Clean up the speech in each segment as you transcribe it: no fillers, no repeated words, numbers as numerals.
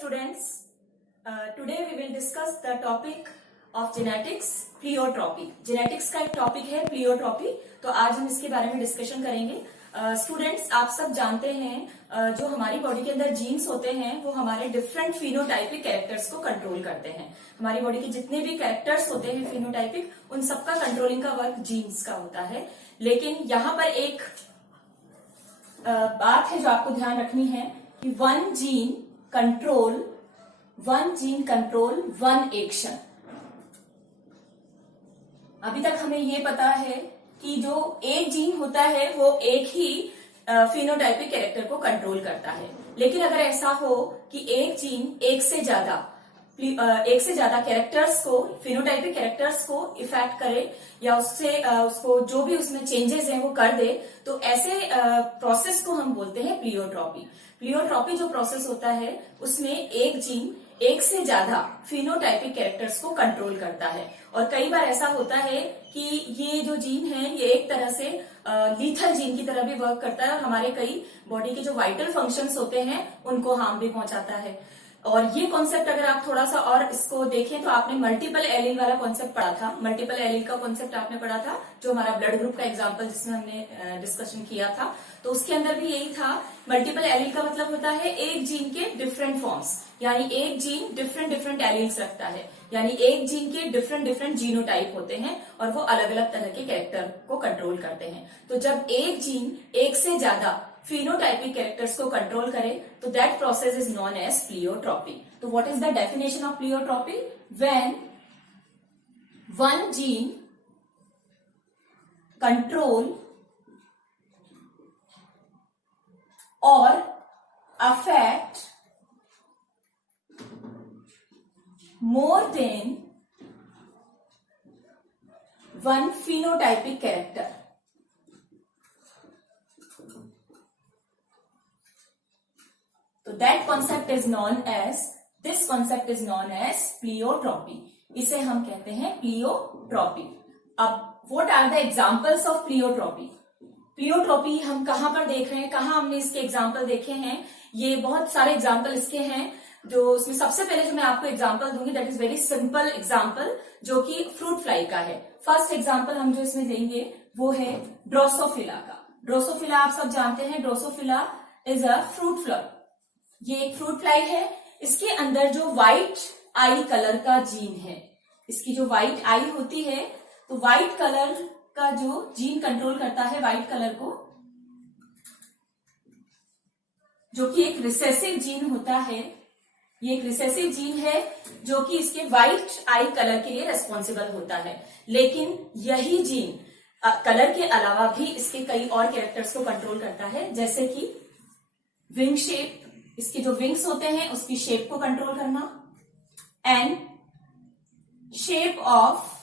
students, today we will discuss the topic of genetics, pleiotropy. Genetics का एक topic है pleiotropy, तो आज हम इसके बारे में डिस्कशन करेंगे। स्टूडेंट्स, आप सब जानते हैं जो हमारी बॉडी के अंदर जीन्स होते हैं वो हमारे डिफरेंट फिनोटाइपिक कैरेक्टर्स को कंट्रोल करते हैं। हमारी बॉडी के जितने भी कैरेक्टर्स होते हैं फिनोटाइपिक, उन सबका कंट्रोलिंग का वर्क जीन्स का होता है। लेकिन यहाँ पर एक बात है जो आपको ध्यान रखनी है कि one gene control one action. अभी तक हमें ये पता है कि जो एक जीन होता है वो एक ही फिनोटाइपिक कैरेक्टर को कंट्रोल करता है। लेकिन अगर ऐसा हो कि एक जीन एक से ज्यादा कैरेक्टर्स को, फिनोटाइपिक कैरेक्टर्स को इफेक्ट करे या उसको जो भी उसमें चेंजेस हैं वो कर दे, तो ऐसे प्रोसेस को हम बोलते हैं प्लियोट्रॉपी। प्लियोट्रॉपी जो प्रोसेस होता है उसमें एक जीन एक से ज्यादा फिनोटाइपिक कैरेक्टर्स को कंट्रोल करता है। और कई बार ऐसा होता है कि ये जो जीन है ये एक तरह से लीथल जीन की तरह भी वर्क करता है और हमारे कई बॉडी के जो वाइटल फंक्शंस होते हैं उनको हार्म भी पहुंचाता है। और ये कॉन्सेप्ट अगर आप थोड़ा सा और इसको देखें तो आपने मल्टीपल एलील वाला कॉन्सेप्ट पढ़ा था। मल्टीपल एलील का कॉन्सेप्ट आपने पढ़ा था, जो हमारा ब्लड ग्रुप का एग्जांपल जिसमें हमने डिस्कशन किया था, तो उसके अंदर भी यही था। मल्टीपल एलील का मतलब होता है एक जीन के डिफरेंट फॉर्म्स, यानी एक जीन डिफरेंट एलील्स रखता है, यानी एक जीन के डिफरेंट जीनोटाइप होते हैं और वो अलग अलग तरह के कैरेक्टर को कंट्रोल करते हैं। तो जब एक जीन एक से ज्यादा फिनोटाइपिक कैरेक्टर्स को कंट्रोल करे तो that process is known as pleiotropy. तो what is the definition of pleiotropy? When one gene control or affect more than one phenotypic character. So that concept is known as, this concept is known as pleiotropy. इसे हम कहते हैं pleiotropy. अब what are the examples of pleiotropy? Pleiotropy हम कहां पर देख रहे हैं, कहां हमने इसके एग्जाम्पल देखे हैं? ये बहुत सारे एग्जाम्पल इसके हैं। जो उसमें सबसे पहले जो मैं आपको एग्जांपल दूंगी that is very simple example, जो कि फ्रूट फ्लाई का है। फर्स्ट एग्जांपल हम जो इसमें लेंगे वो है ड्रोसोफिला का। ड्रोसोफिला आप सब जानते हैं, Drosophila is a fruit fly. ये एक फ्रूट फ्लाई है। इसके अंदर जो व्हाइट आई कलर का जीन है, इसकी जो व्हाइट आई होती है, तो व्हाइट कलर का जो जीन कंट्रोल करता है व्हाइट कलर को, जो कि एक रिसेसिव जीन होता है। ये एक रिसेसिव जीन है जो कि इसके व्हाइट आई कलर के लिए रेस्पॉन्सिबल होता है। लेकिन यही जीन कलर के अलावा भी इसके कई और कैरेक्टर्स को कंट्रोल करता है, जैसे कि विंग शेप, इसके जो विंग्स होते हैं उसकी शेप को कंट्रोल करना, एंड शेप ऑफ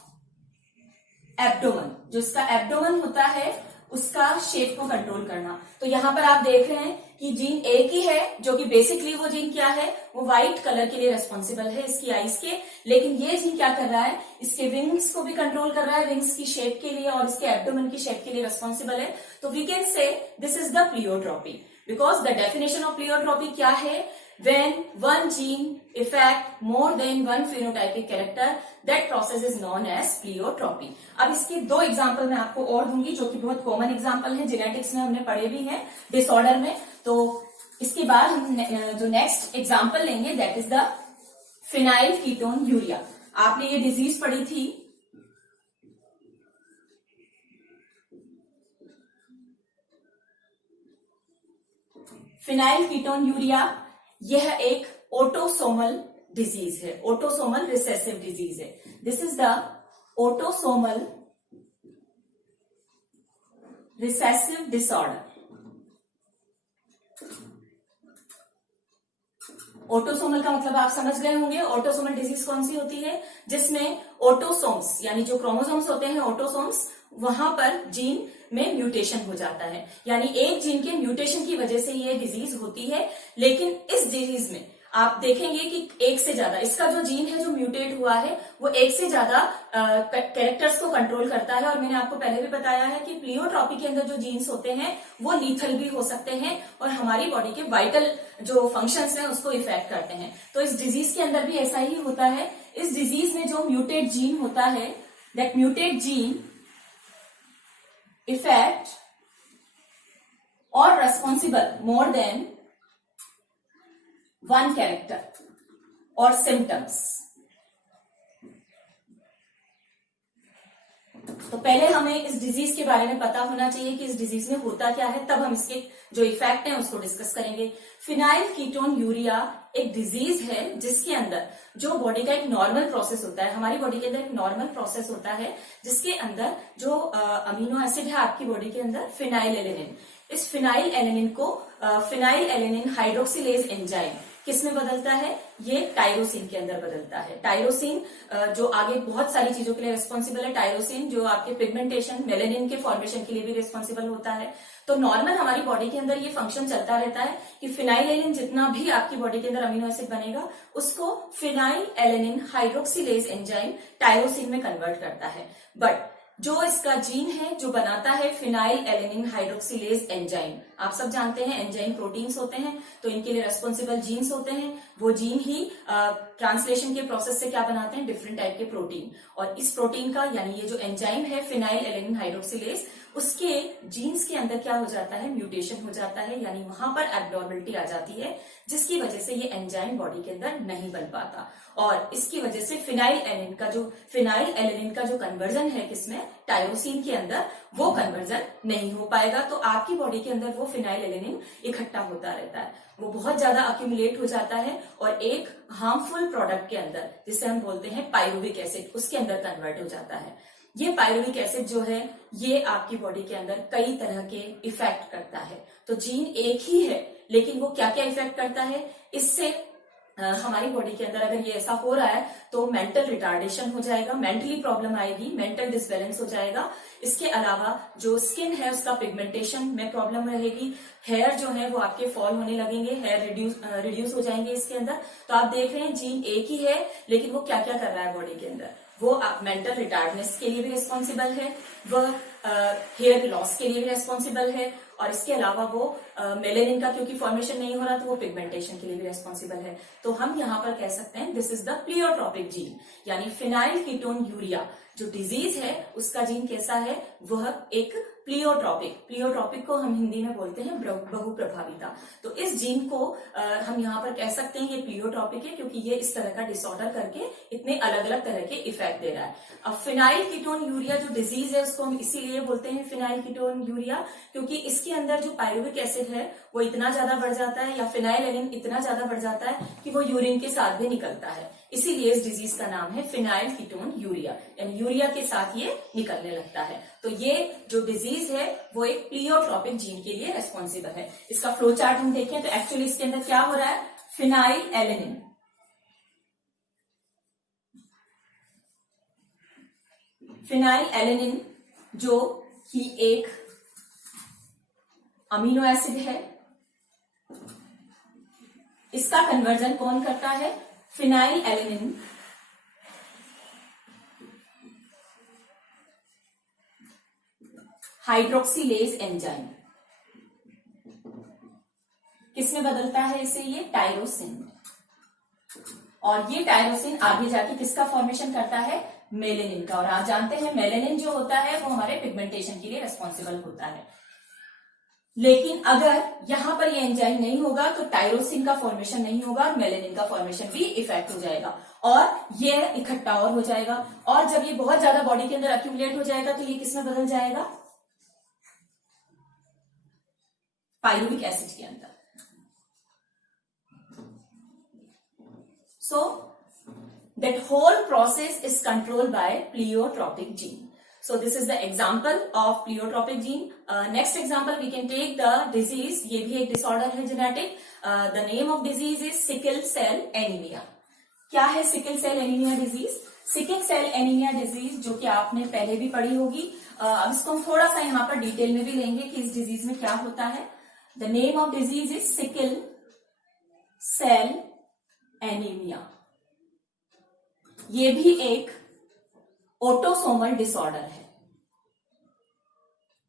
एब्डोमेन, जो इसका एब्डोमेन होता है उसका शेप को कंट्रोल करना। तो यहां पर आप देख रहे हैं कि जीन एक ही है, जो कि बेसिकली वो जीन क्या है, वो व्हाइट कलर के लिए रेस्पॉन्सिबल है इसकी आईज के। लेकिन ये जीन क्या कर रहा है, इसके विंग्स को भी कंट्रोल कर रहा है, विंग्स की शेप के लिए, और इसके एब्डोमेन की शेप के लिए रेस्पॉन्सिबल है। तो we can say this is the pleiotropy, because the definition of pleiotropy क्या है? When one gene affect more than one phenotypic character, that process is known as pleiotropy. अब इसके दो एग्जांपल मैं आपको और दूंगी जो कि बहुत कॉमन एग्जांपल है, जेनेटिक्स में हमने पढ़े भी हैं, डिसऑर्डर में। तो इसके बाद हम जो नेक्स्ट एग्जांपल लेंगे that is the phenyl ketone urea. आपने ये डिजीज पढ़ी थी, फिनाइल कीटोन यूरिया। यह एक ऑटोसोमल डिजीज है, ऑटोसोमल रिसेसिव डिजीज है। This is the autosomal recessive disorder. Autosomal का मतलब आप समझ गए होंगे। ऑटोसोमल डिजीज कौन सी होती है? जिसमें ऑटोसोम्स यानी जो क्रोमोसोम्स होते हैं ऑटोसोम्स, वहां पर जीन में म्यूटेशन हो जाता है, यानी एक जीन के म्यूटेशन की वजह से ये डिजीज होती है। लेकिन इस डिजीज में आप देखेंगे कि एक से ज्यादा, इसका जो जीन है जो म्यूटेट हुआ है वो एक से ज्यादा कैरेक्टर्स को कंट्रोल करता है। और मैंने आपको पहले भी बताया है कि प्लियोट्रॉपी के अंदर जो जीन्स होते हैं वो लीथल भी हो सकते हैं और हमारी बॉडी के वाइटल जो फंक्शंस हैं उसको इफेक्ट करते हैं। तो इस डिजीज के अंदर भी ऐसा ही होता है। इस डिजीज में जो म्यूटेड जीन होता है, दैट म्यूटेड जीन इफेक्ट और responsible more than one character और सिम्टम्स। तो पहले हमें इस डिजीज के बारे में पता होना चाहिए कि इस डिजीज में होता क्या है, तब हम इसके जो इफेक्ट हैं उसको डिस्कस करेंगे। फिनाइल कीटोन यूरिया एक डिजीज है जिसके अंदर जो बॉडी का एक नॉर्मल प्रोसेस होता है, हमारी बॉडी के अंदर एक नॉर्मल प्रोसेस होता है जिसके अंदर जो अमीनो एसिड है आपकी बॉडी के अंदर, फिनाइल एलेनिन, इस फिनाइल एलेनिन को फिनाइल एलेनिन हाइड्रोक्सिलेज एंजाइम किस में बदलता है, ये टायरोसिन के अंदर बदलता है। टायरोसिन जो आगे बहुत सारी चीजों के लिए रिस्पॉन्सिबल है। टायरोसिन जो आपके पिगमेंटेशन, मेलेनिन के फॉर्मेशन के लिए भी रिस्पॉन्सिबल होता है। तो नॉर्मल हमारी बॉडी के अंदर ये फंक्शन चलता रहता है कि फिनाइल एलेनिन जितना भी आपकी बॉडी के अंदर अमीनो एसिड बनेगा उसको phenyl alanine hydroxylase enzyme tyrosine में कन्वर्ट करता है। बट जो इसका जीन है जो बनाता है फिनाइल एलेनिन हाइड्रोक्सिलेज एंजाइम, आप सब जानते हैं एंजाइम प्रोटीन्स होते हैं, तो इनके लिए रेस्पॉन्सिबल जीन्स होते हैं। वो जीन ही ट्रांसलेशन के प्रोसेस से क्या बनाते हैं, डिफरेंट टाइप के प्रोटीन। और इस प्रोटीन का यानी ये जो एंजाइम है फिनाइल एलेनिन हाइड्रोक्सिलेज, उसके जीन्स के अंदर क्या हो जाता है, म्यूटेशन हो जाता है, यानी वहां पर एब्नॉर्मलिटी आ जाती है जिसकी वजह से ये एंजाइम बॉडी के अंदर नहीं बन पाता। और इसकी वजह से फिनाइल एलेनिन का जो कन्वर्जन है किसमें, टायरोसिन के अंदर, वो कन्वर्जन नहीं हो पाएगा। तो आपकी बॉडी के अंदर वो फिनाइल एलेनिन इकट्ठा होता रहता है, वो बहुत ज्यादा अक्यूमुलेट हो जाता है और एक हार्मफुल प्रोडक्ट के अंदर जिसे हम बोलते हैं पायरुविक एसिड, उसके अंदर कन्वर्ट हो जाता है। ये पायरुविक एसिड जो है ये आपकी बॉडी के अंदर कई तरह के इफेक्ट करता है। तो जीन एक ही है लेकिन वो क्या क्या इफेक्ट करता है, इससे हमारी बॉडी के अंदर अगर ये ऐसा हो रहा है तो मेंटल रिटार्डेशन हो जाएगा, मेंटली प्रॉब्लम आएगी, मेंटल डिसबैलेंस हो जाएगा। इसके अलावा जो स्किन है उसका पिगमेंटेशन में प्रॉब्लम रहेगी, हेयर जो है वो आपके फॉल होने लगेंगे, हेयर रिड्यूस हो जाएंगे इसके अंदर। तो आप देख रहे हैं जीन एक ही है लेकिन वो क्या क्या कर रहा है बॉडी के अंदर, वो मेंटल रिटार्डनेस के लिए भी रिस्पॉन्सिबल है, वह हेयर लॉस के लिए भी रिस्पॉन्सिबल है, और इसके अलावा वो मेलेनिन का क्योंकि फॉर्मेशन नहीं हो रहा तो वो पिगमेंटेशन के लिए भी रिस्पॉन्सिबल है। तो हम यहाँ पर कह सकते हैं this is the pleiotropic gene, यानी फिनाइल कीटोन यूरिया जो डिजीज है उसका जीन कैसा है, वह एक प्लियोट्रॉपिक को हम हिंदी में बोलते हैं बहुप्रभाविता। तो इस जीन को हम यहाँ पर कह सकते हैं ये प्लियोट्रॉपिक है क्योंकि ये इस तरह का डिसऑर्डर करके इतने अलग अलग तरह के इफेक्ट दे रहा है। अब फिनाइल कीटोन यूरिया जो डिजीज है उसको हम इसीलिए बोलते हैं फिनाइल कीटोन यूरिया क्योंकि इसके अंदर जो पायरुविक एसिड है वो इतना ज्यादा बढ़ जाता है, या फिनाइल एलिन इतना ज्यादा बढ़ जाता है कि वो यूरिन के साथ भी निकलता है, इसीलिए इस डिजीज का नाम है फिनाइल कीटोन यूरिया, यानी यूरिया के साथ ये निकलने लगता है। तो ये जो डिजीज है वो एक प्लियोट्रॉपिक जीन के लिए रेस्पॉन्सिबल है। इसका फ्लो चार्ट हम देखें तो एक्चुअली इसके अंदर क्या हो रहा है, फिनाइल एलेनिन जो कि एक अमीनो एसिड है, इसका कन्वर्जन कौन करता है, फिनाइल एलेनिन हाइड्रोक्सिलेज एंजाइम किसमें बदलता है इसे, ये टायरोसिन। और ये टायरोसिन आगे जाके किसका फॉर्मेशन करता है, मेलेनिन का। और आप जानते हैं मेलेनिन जो होता है वो हमारे पिगमेंटेशन के लिए रिस्पॉन्सिबल होता है। लेकिन अगर यहां पर ये एंजाइम नहीं होगा तो टायरोसिन का फॉर्मेशन नहीं होगा और मेलेनिन का फॉर्मेशन भी इफेक्ट हो जाएगा और ये इकट्ठा और हो जाएगा। और जब ये बहुत ज्यादा बॉडी के अंदर एक्यूमुलेट हो जाएगा तो ये किसमें बदल जाएगा, पायरुविक एसिड के अंदर। So that whole process is controlled by pleiotropic gene. So this is the example of pleiotropic gene. Next example we can take the disease. ये भी एक disorder है genetic. The name of disease is sickle cell anemia. क्या है sickle cell anemia disease? Sickle cell anemia disease जो कि आपने पहले भी पढ़ी होगी। अब इसको हम थोड़ा सा यहाँ पर डिटेल में भी लेंगे कि इस डिजीज में क्या होता है। The name of disease is sickle cell anaemia. ये भी एक ऑटोसोमल डिसऑर्डर है,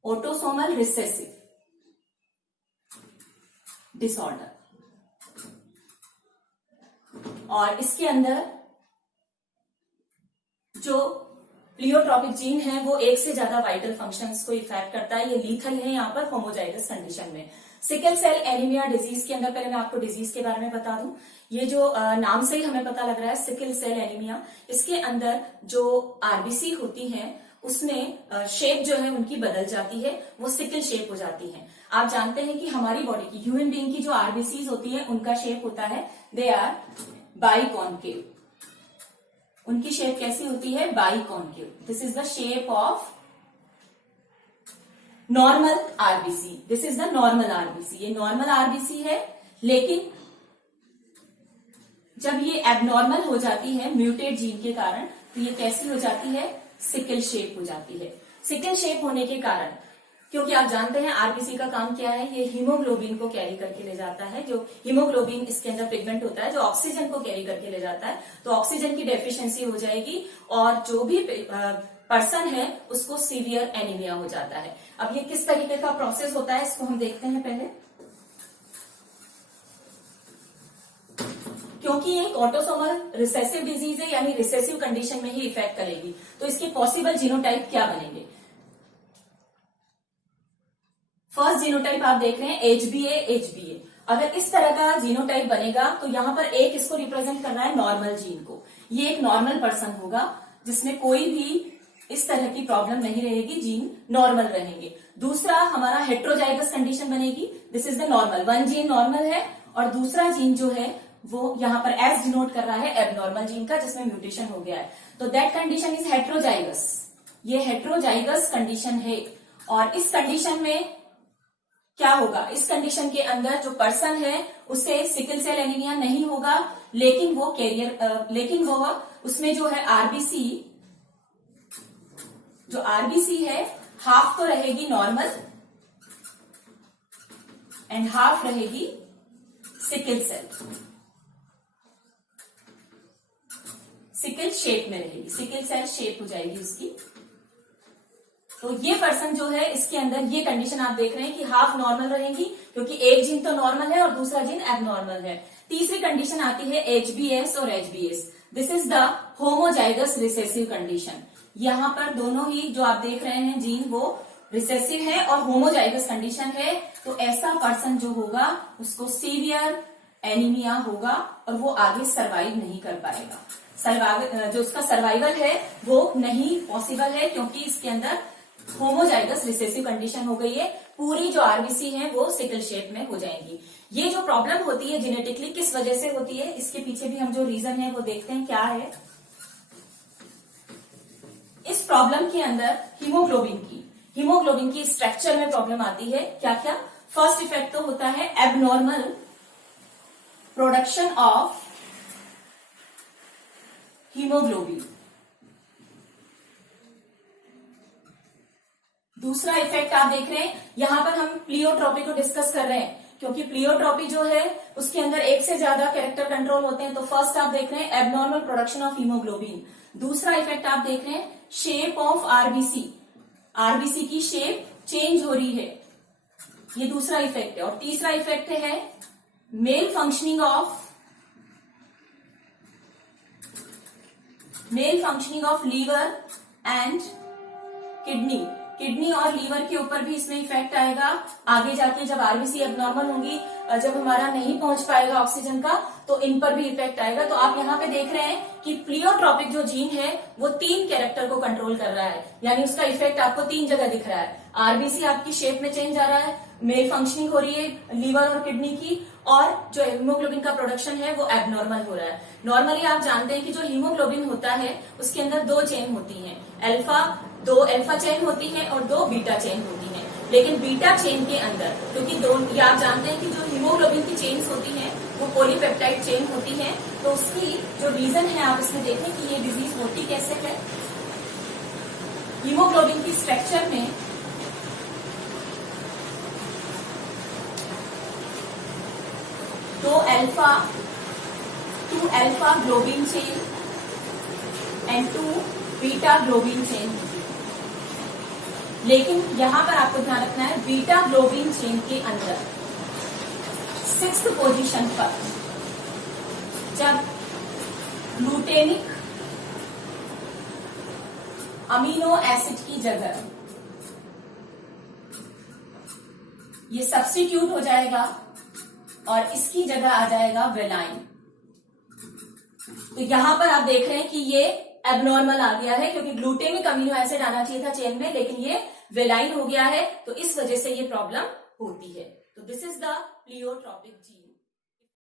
ऑटोसोमल रिसेसिव डिसऑर्डर। और इसके अंदर जो प्लियोट्रॉपिक जीन है वो एक से ज्यादा वाइटल फंक्शंस को इफेक्ट करता है। ये लीथल है यहाँ पर होमोजाइगस कंडीशन में। सिकल सेल एनीमिया डिजीज के अंदर, पहले मैं आपको डिजीज के बारे में बता दूं। ये जो नाम से ही हमें पता लग रहा है सिकल सेल एनीमिया, इसके अंदर जो आरबीसी होती हैं उसमें शेप जो है उनकी बदल जाती है, वो सिकल शेप हो जाती है। आप जानते हैं कि हमारी बॉडी की, ह्यूमन बीइंग की जो आरबीसीज होती है उनका शेप होता है, दे आर बाइकॉन्केव। उनकी शेप कैसी होती है? Biconcave. This is the shape of normal RBC. This is the normal RBC. ये नॉर्मल आरबीसी है, लेकिन जब ये एबनॉर्मल हो जाती है म्यूटेट जीन के कारण, तो ये कैसी हो जाती है? सिकल शेप हो जाती है। सिकल शेप होने के कारण, क्योंकि आप जानते हैं आरबीसी का काम क्या है, ये हीमोग्लोबिन को कैरी करके ले जाता है। जो हीमोग्लोबिन इसके अंदर पिगमेंट होता है जो ऑक्सीजन को कैरी करके ले जाता है, तो ऑक्सीजन की डेफिशिएंसी हो जाएगी और जो भी पर्सन है उसको सीवियर एनीमिया हो जाता है। अब ये किस तरीके का प्रोसेस होता है इसको हम देखते हैं पहले। क्योंकि ये एक ऑटोसोमल रिसेसिव डिजीज है, यानी रिसेसिव कंडीशन में ही इफेक्ट करेगी, तो इसके पॉसिबल जीनोटाइप क्या बनेंगे? फर्स्ट जीनोटाइप आप देख रहे हैं एचबीए। अगर इस तरह का जीनोटाइप बनेगा तो यहां पर एक इसको रिप्रेजेंट कर रहा है नॉर्मल जीन को। ये एक नॉर्मल पर्सन होगा जिसमें कोई भी इस तरह की प्रॉब्लम नहीं रहेगी, जीन नॉर्मल रहेंगे। दूसरा हमारा हेट्रोजाइगस कंडीशन बनेगी। This is the normal, one gene normal है और दूसरा जीन जो है वो यहां पर एस डिनोट कर रहा है एबनॉर्मल जीन का, जिसमें म्यूटेशन हो गया है। तो दैट कंडीशन इज हेट्रोजाइगस। ये हेट्रोजाइगस कंडीशन है। और इस कंडीशन में क्या होगा? इस कंडीशन के अंदर जो पर्सन है उसे सिकल सेल एनीमिया नहीं होगा, लेकिन वो लेकिन वो उसमें जो है आरबीसी है हाफ तो रहेगी नॉर्मल एंड हाफ रहेगी सिकल सेल, सिकल शेप में रहेगी, सिकल सेल शेप हो जाएगी उसकी। तो ये पर्सन जो है इसके अंदर ये कंडीशन आप देख रहे हैं कि हाफ नॉर्मल रहेंगी, क्योंकि एक जीन तो नॉर्मल है और दूसरा जीन एबनॉर्मल है। तीसरी कंडीशन आती है एचबीएस और HBs. This is the homozygous recessive condition. यहां पर दोनों ही जो आप देख रहे हैं जीन वो रिसेसिव है और होमोजाइगस कंडीशन है। तो ऐसा पर्सन जो होगा उसको सीवियर एनीमिया होगा और वो आगे सर्वाइव नहीं कर पाएगा। जो उसका सर्वाइवल है वो नहीं पॉसिबल है, क्योंकि इसके अंदर होमोजाइगस रिसेसिव कंडीशन हो गई है। पूरी जो आरबीसी है वो सिकल शेप में हो जाएंगी। ये जो प्रॉब्लम होती है जेनेटिकली किस वजह से होती है, इसके पीछे भी हम जो रीजन है वो देखते हैं क्या है। इस प्रॉब्लम के अंदर हीमोग्लोबिन की स्ट्रक्चर में प्रॉब्लम आती है। क्या क्या? फर्स्ट इफेक्ट तो होता है एबनॉर्मल प्रोडक्शन ऑफ हीमोग्लोबिन। दूसरा इफेक्ट आप देख रहे हैं, यहां पर हम प्लियोट्रॉपी को डिस्कस कर रहे हैं, क्योंकि प्लियोट्रॉपी जो है उसके अंदर एक से ज्यादा कैरेक्टर कंट्रोल होते हैं। तो फर्स्ट आप देख रहे हैं एबनॉर्मल प्रोडक्शन ऑफ हीमोग्लोबिन। दूसरा इफेक्ट आप देख रहे हैं शेप ऑफ आरबीसी की शेप चेंज हो रही है, ये दूसरा इफेक्ट है। और तीसरा इफेक्ट है malfunctioning of liver and kidney और लीवर के ऊपर भी इसमें इफेक्ट आएगा। आगे जाके जब आरबीसी एबनॉर्मल होंगी, जब हमारा नहीं पहुंच पाएगा ऑक्सीजन का, तो इन पर भी इफेक्ट आएगा। तो आप यहाँ पे देख रहे हैं कि प्लियोट्रॉपिक जो जीन है वो 3 कैरेक्टर को कंट्रोल कर रहा है, यानी उसका इफेक्ट आपको 3 जगह दिख रहा है। आरबीसी आपकी शेप में चेंज आ रहा है, मेल फंक्शनिंग हो रही है लीवर और किडनी की, और जो हीमोग्लोबिन का प्रोडक्शन है वो एबनॉर्मल हो रहा है। नॉर्मली आप जानते हैं कि जो हीमोग्लोबिन होता है उसके अंदर 2 चेन होती हैं, दो अल्फा चेन होती है और 2 बीटा चेन होती है। लेकिन बीटा चेन के अंदर, क्योंकि ये आप जानते हैं कि जो हीमोग्लोबिन की चेन्स होती हैं वो पॉलीपेप्टाइड चेन होती है, तो उसकी जो रीजन है आप इसमें देखें कि ये डिजीज होती कैसे है। हीमोग्लोबिन की स्ट्रक्चर में two alpha globin chain and 2 beta globin chain होती है। लेकिन यहां पर आपको ध्यान रखना है बीटा ग्लोबिन चेन के अंदर 6th पोजीशन पर जब ग्लूटेनिक अमीनो एसिड की जगह ये सब्स्टिट्यूट हो जाएगा और इसकी जगह आ जाएगा वेलाइन। तो यहां पर आप देख रहे हैं कि ये एबनॉर्मल आ गया है, क्योंकि ग्लूटेनिक अमीनो एसिड आना चाहिए था चेन में, लेकिन ये वेलाइन हो गया है, तो इस वजह से ये प्रॉब्लम होती है। तो this is the pleiotropic gene.